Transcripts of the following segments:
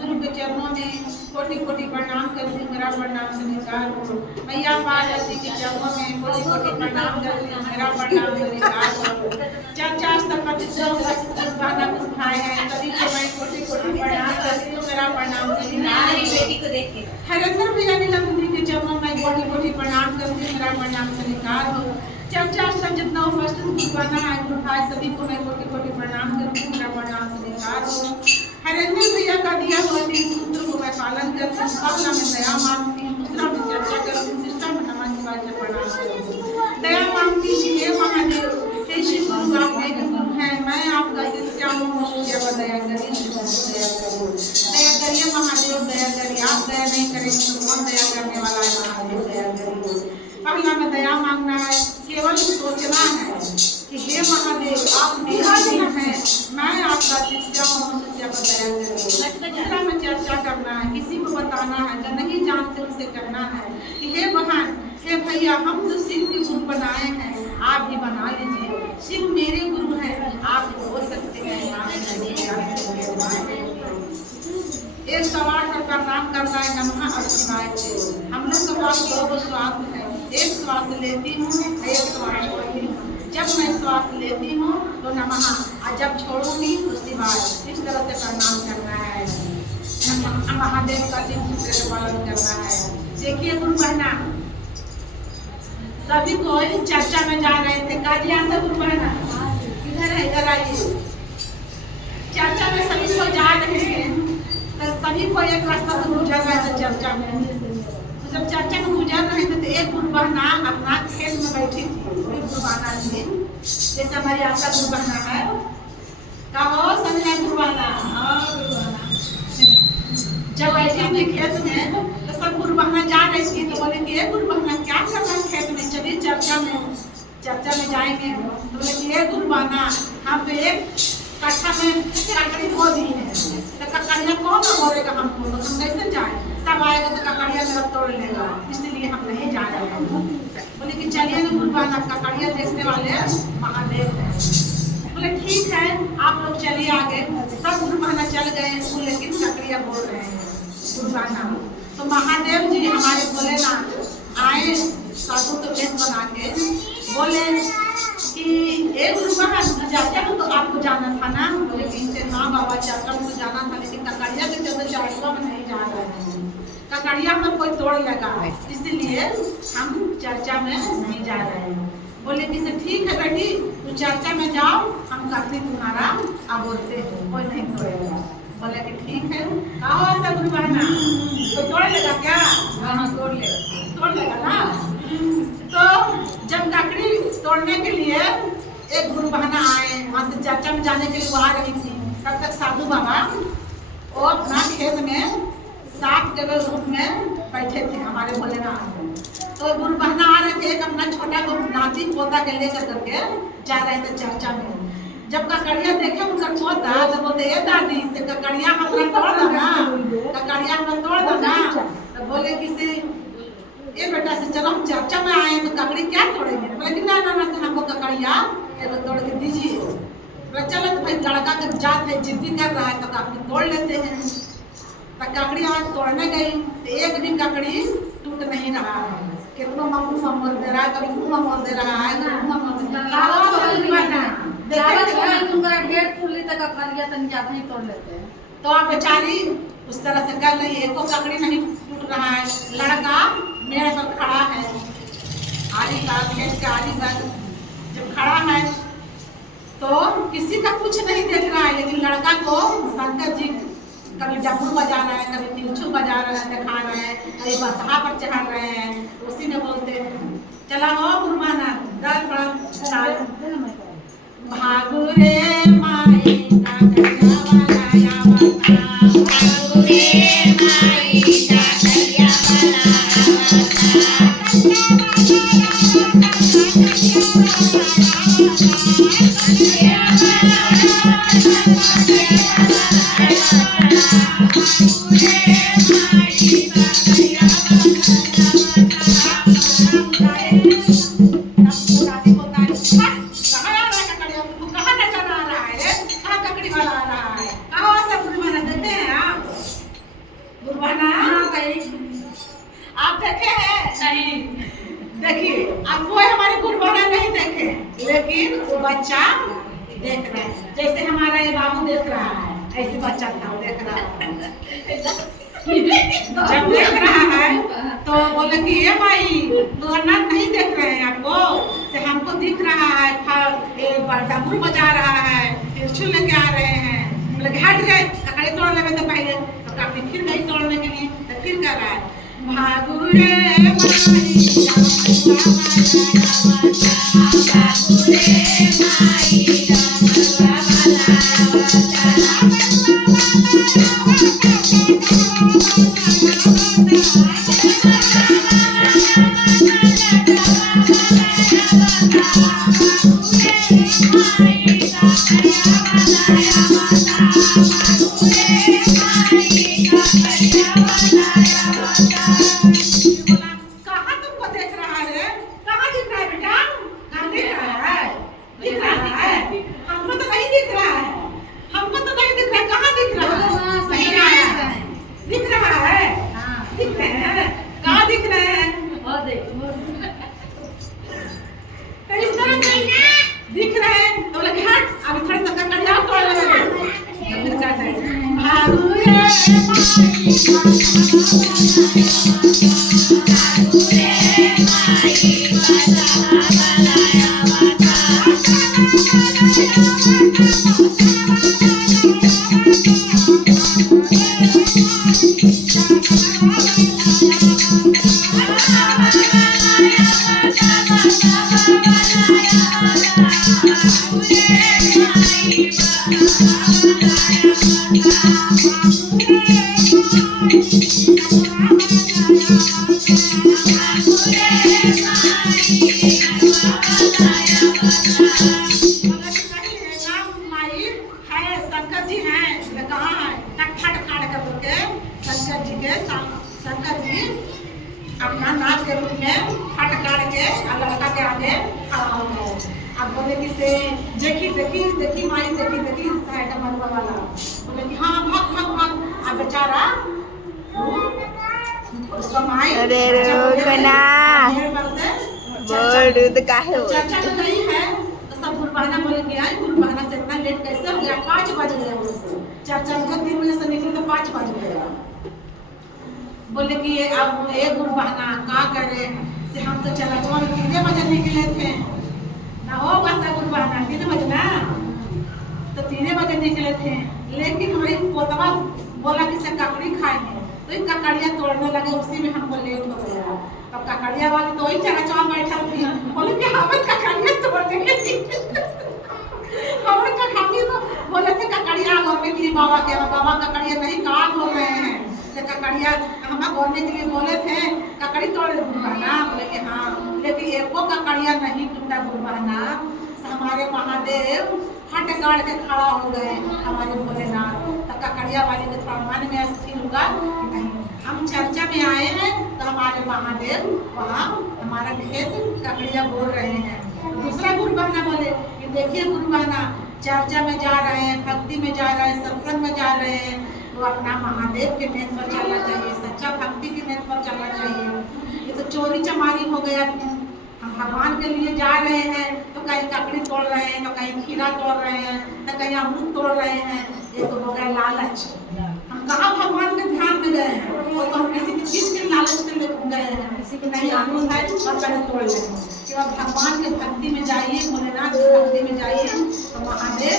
गुरु के चरणों में कोटि कोटि प्रणाम करती हूँ, मेरा प्रणाम स्वीकार हो। मैया पार्वती के चरणों में कोटि कोटि प्रणाम करती हूँ, मेरा प्रणाम स्वीकार हो। चर्चा स्थल पर जितने गुरुद्वारा उठाए हैं सभी को मैं कोटि कोटि प्रणाम करती हूँ, मेरा प्रणाम स्वीकार हो। बेटी को देखिए हरेंद्र भैया नीलम जी के चरणों में कोटि कोटि प्रणाम करती हूँ, मेरा प्रणाम स्वीकार हो। चर्चा स्थल जितना उपस्थित गुरुद्वारा है उठाए सभी को मैं कोटि कोटि प्रणाम करती हूँ, मेरा प्रणाम स्वीकार हो। हरेंद्र भैया का दिया हुआ तीन सूत्र को मैं पालन करती हूँ, पहला में दया मांगती हूँ, दूसरा में चर्चा करती हूँ, तीसरा में नमन शिवाय प्रणाम करती हूँ। दया मांगती हूँ, हे महादेव, हे शिव गुरु आप मेरे गुरु हैं, मैं आपका शिष्य हूँ, मुझे पर दया करिए, दया करिए महादेव, दया करिए। आप दया नहीं करेंगे तो कौन दया करने वाला है? महादेव दया करिए। पहला में दया मांगना है, केवल सोचना है कि हे महादेव आप मेरा गुरु हैं, मैं आपका शिष्य हूँ, शिष्य पर दया करिए। दूसरा में चर्चा करना है, किसी को बताना है, जो नहीं जानते उसे करना है कि हे बहन, हे भैया, हम तो शिव के गुरु बनाए हैं, आप भी बना लीजिए। शिव मेरे गुरु हैं, आप हो सकते हैं। एक सवाल का प्रणाम करना है, नमः शिवाय से। हम लोग के पास दो श्वास है, एक श्वास लेती हूँ, एक श्वास छोड़ती हूँ। जब मैं श्वास लेती हूँ तो नमः, और जब छोड़ूंगी तो शिवाय। इस तरह से प्रणाम करना है, महादेव का तीन सूत्र का पालन करना है। देखिए गुरु बहना, सभी कोई चर्चा में जा रहे थे, काजिया से गुरु बहना इधर है, इधर आइए। चर्चा में सभी को जा रहे हैं तो सभी को एक रास्ता से गुजर रहे थे चर्चा में। तो जब चर्चा में गुजर रहे थे तो एक गुरु बहना अपना खेत में बैठी थी, गुरु बहना जी, जैसे हमारी आपका गुरु बहना है, कहो संजय गुरु बहना। जब बैठी थी खेत में तो सब गुरु बहना जा रही थी, तो बोले कि ये गुरु बहना क्या कर रहा है खेत में, चलिए चर्चा में जाएंगे। तो बोले कि ये गुरु बहना हम तो एक कट्ठा में ककड़ी खो दी है, तो ककड़िया कौन बोलेगा हमको, तो हम कैसे जाए? सब आएगा तो ककड़िया मेरा तोड़ लेगा, इसलिए हम नहीं जा रहे हैं। बोले कि चलिए ना गुरु बहना, ककड़िया देखने वाले महादेव हैं। बोले ठीक है, आप लोग चलिए आगे। सब गुरु बहना चल गए, लेकिन ककड़िया बोल रहे हैं गुरु बहना। तो महादेव जी हमारे भोलेनाथ आए साधु के वेश बना के, बोले कि एक गुरु बहन चाचा को तो आपको जाना था ना? बोले कि इनसे हाँ बाबा, चाचा को तो जाना था, लेकिन ककड़िया के चलते चाचा में नहीं जा रहे हैं, ककड़िया में कोई तोड़ लगा है, इसलिए हम चर्चा में नहीं जा रहे हैं। बोले कि ठीक है बेटी, तू चर्चा में जाओ, हम ककड़ी तुम्हारा बोलते हैं, कोई नहीं तोड़ेगा। बोले कि ठीक है। कहो ऐसा गुरु बहना, तो तोड़ लेगा क्या? हाँ तोड़ लेगा ना। तो जब ककड़ी तोड़ने के लिए एक गुरु बहना आए, वहाँ से चर्चा में जाने के लिए वो आ रही थी, तब तक साधु बाबा वो अपना खेत में साफ के रूप में बैठे थे हमारे भोलेनाथ। तो गुरु बहना आ रहे थे, एक अपना छोटा नाती पोता के लेकर करके जा रहे थे चर्चा में। जब ककड़िया देखे उनका पोता, तो बोलते ये दादी से ककड़िया हमरा तोड़ देना, ककड़िया हमरा तोड़ देना। तो बोले किसी ये बेटा से चलो हम चर्चा में आए तो ककड़ी क्या तोड़ेंगे? बोले कि ना ना ना, हमको ककड़िया ये तोड़ के दीजिए। तो चलो तो भाई लड़का जब जात है, जिद्दी कर रहा है तो ककड़ी तोड़ लेते हैं। तो ककड़ी आज तोड़ने गई तो एक भी ककड़ी टूट नहीं रहा है, कितना मुँह मोड़ दे रहा है, कभी मुँह मोड़ दे रहा है, कभी मुँह मोड़ दे रहा है। तो आप बेचारी उस तरह से कर रही है, एको ककड़ी नहीं टूट रहा है। लड़का मेरे पर खड़ा है, आरी का खेत का आरी का जब खड़ा है तो किसी का कुछ नहीं देख रहा है, लेकिन लड़का को शंकर जी कभी डमरू बजा रहा है, कभी पिंचू बजा रहा है, दिखा रहे हैं, कभी बसहा पर चढ़ा रहे हैं। उसी में बोलते हैं चला हो गुरु बहना, दर पर भागु रे माई का करिया वाला या बता, भागु रे माई का करिया वाला बच्चा देख रहा है, जैसे हमारा ये बाबू देख रहा है ऐसे बच्चा था देख रहा है। जब देख रहा है तो बोले कि ये भाई तो अनाथ नहीं देख रहे हैं आपको, से हमको दिख रहा है डमरू बजा रहा है, त्रिशूल लेके आ रहे हैं। बोले कि हट गए ककड़ी तोड़ लेवे तो पहले, तो काफी फिर गई तोड़ने के लिए, तो फिर कह रहा है भागू रे दिख रहे हैं तो बोले हट अभी थोड़ा सा ककड़िया तोड़ लेंगे, तो फिर कहते हैं भागू रे शंकर जी अपना नाच के रूप में फट काट के लड़का के आगे खड़ा हो गए। अब बोले कि से देखी देखी देखी माई देखी देखी साइड मरुआ वाला बोले कि हाँ भाग भाग भाग। अब बेचारा अरे रोकना बोल तो काहे हो चर्चा में गई है तो सब गुरबहाना बोले कि आई गुरबहाना से इतना लेट कैसे हो गया, 5 बज गए उसको चर्चा में 3 बजे से निकली तो 5 बज गया। बोले कि अब ये गुरबहाना का करे से हम तो चला 3 बजे निकले थे ना हो बसा गुरबहाना 3 बजे ना तो 3 बजे निकले थे, लेकिन हमारी पोतवा बोला कि से ककड़ी खाएंगे तो एक ककड़िया तोड़ने लगे, उसी में हमको लेट हो गया। तब ककड़िया वाली तो वही चरा बैठा थी, बोले कि हमें ककड़िया तोड़ने के लिए हमें ककड़ी तो बोले थे ककड़िया गोरने के लिए बाबा के, बाबा ककड़िया नहीं कहाँ बोल रहे हैं तो ककड़िया हमें गोरने के लिए बोले थे ककड़ी तोड़ गुरबहाना, बोले कि हाँ, लेकिन एको ककड़िया नहीं टूटा गुरबहाना। हमारे महादेव हट गाड़ के खड़ा हो गए हमारे भोलेनाथ। तो ककड़िया वाली के थोड़ा मन में स्थिर होगा कि नहीं हम चर्चा में आए हैं तो हमारे महादेव वहाँ हमारा खेत ककड़िया बोल रहे हैं। तो दूसरा गुरबहाना बोले कि देखिए गुरबहाना चर्चा में जा रहे हैं, भक्ति में जा रहे हैं, सत्संग में जा रहे हैं, तो अपना महादेव के नेत पर चलना चाहिए, सच्चा भक्ति के नेत पर चलना चाहिए। ये तो चोरी चमारी हो गया, हम भगवान के लिए जा रहे हैं तो कहीं ककड़ी तोड़ रहे हैं, तो कहीं खीरा तोड़ रहे हैं, तो कहीं अमरूद तोड़ रहे हैं, ये तो हो गया लालच। हम कहाँ भगवान के ध्यान में गए हैं, वो तो हम किसी की चीज के लालच के लिए गए हैं, किसी के नहीं अमरूद है और पहले तोड़ लेंगे। जब भगवान के भक्ति में जाइए, भोलेनाथ की भक्ति में जाइए तो महादेव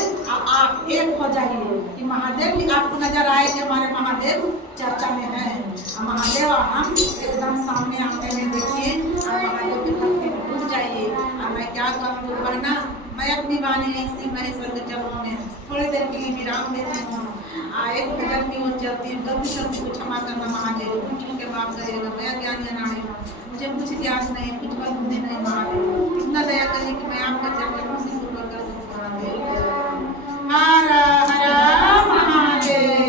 आप एक हो जाइए कि महादेव भी आपको नजर आए कि हमारे महादेव चर्चा में है। महादेव हम एकदम सामने आंखों में देखिए और महादेव की भक्ति में डूब जाइए। और मैं क्या करूँ गुरबहाना, मैं अपनी वाणी ऐसी महेश्वर के चरणों में थोड़ी देर के लिए विराम देती हूँ। एक भजन की ओर चलती है, गलती शब्द को क्षमा करना महादेव, कुछ के माफ करिएगा, मैं ज्ञान नहीं हूँ, मुझे कुछ ज्ञान नहीं, कुछ पर बुद्धि नहीं महादेव, इतना दया करिए कि मैं आपका चरण उसी को कर सकूँ महादेव। हर हर महादेव।